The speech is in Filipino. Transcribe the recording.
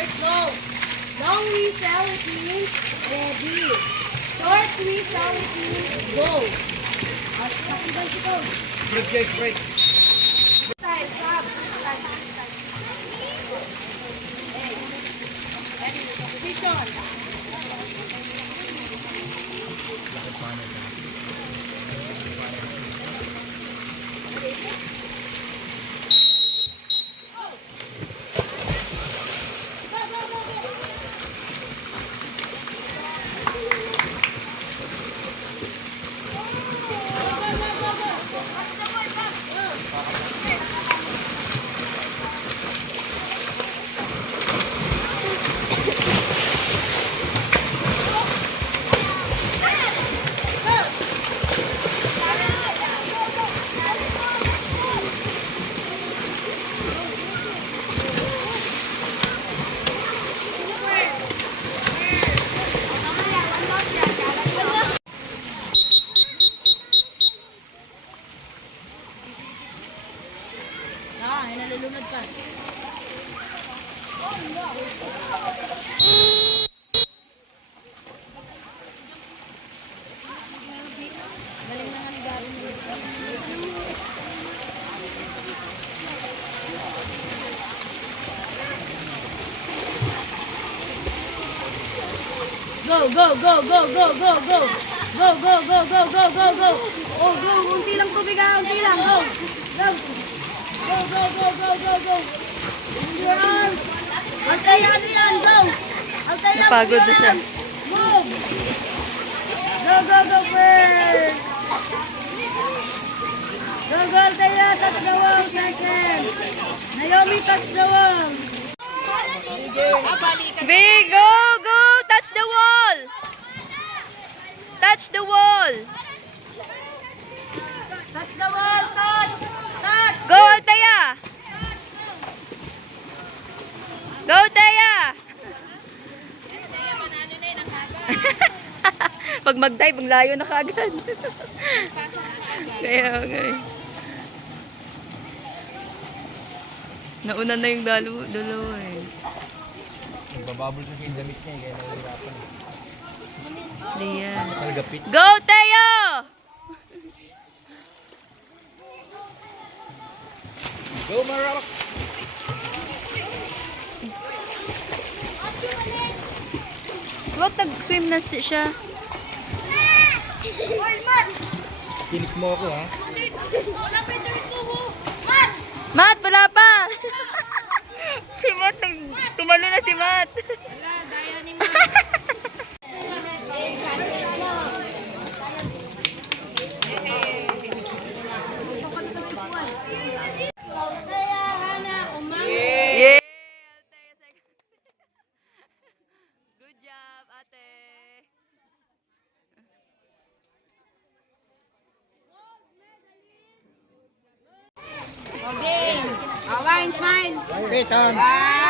start slow. Long whistle, it means ready. Short whistle, it means go. At pakinggan si Coach. Break. Style, stop. Style. Okay. Ready, position. Nalulunod ka. Galing na nga ni Gary. Go. Oh, go. Unti lang tubig ha. Unti lang. Go. Go. Yan. Altaya, ano yan? Go. Altaya. Napagod na siya. Move. Go, first. Go, Altaya. Touch the wall. Second. Naomi, touch the wall. Big, go! Touch the wall! Touch the wall! Touch the wall. Touch. Go, Altaya! Go, Taya! Pag mag-dive, ang layo na kaagad. Kaya, okay. Nauna na yung dalawa eh. Nagbababol kasi yung damit niya, kaya nahihirapan. Ayan. Nagapit. Go, Teo! Go, Marok! What, nag-swim na siya? Tinik mo ako, ha? Matt, wala pa! Si Matt, tumalo na si Matt. Wala, daya ni mo. Yeah! Good job, ate. Okay. Wine, smile. Wait on. 1,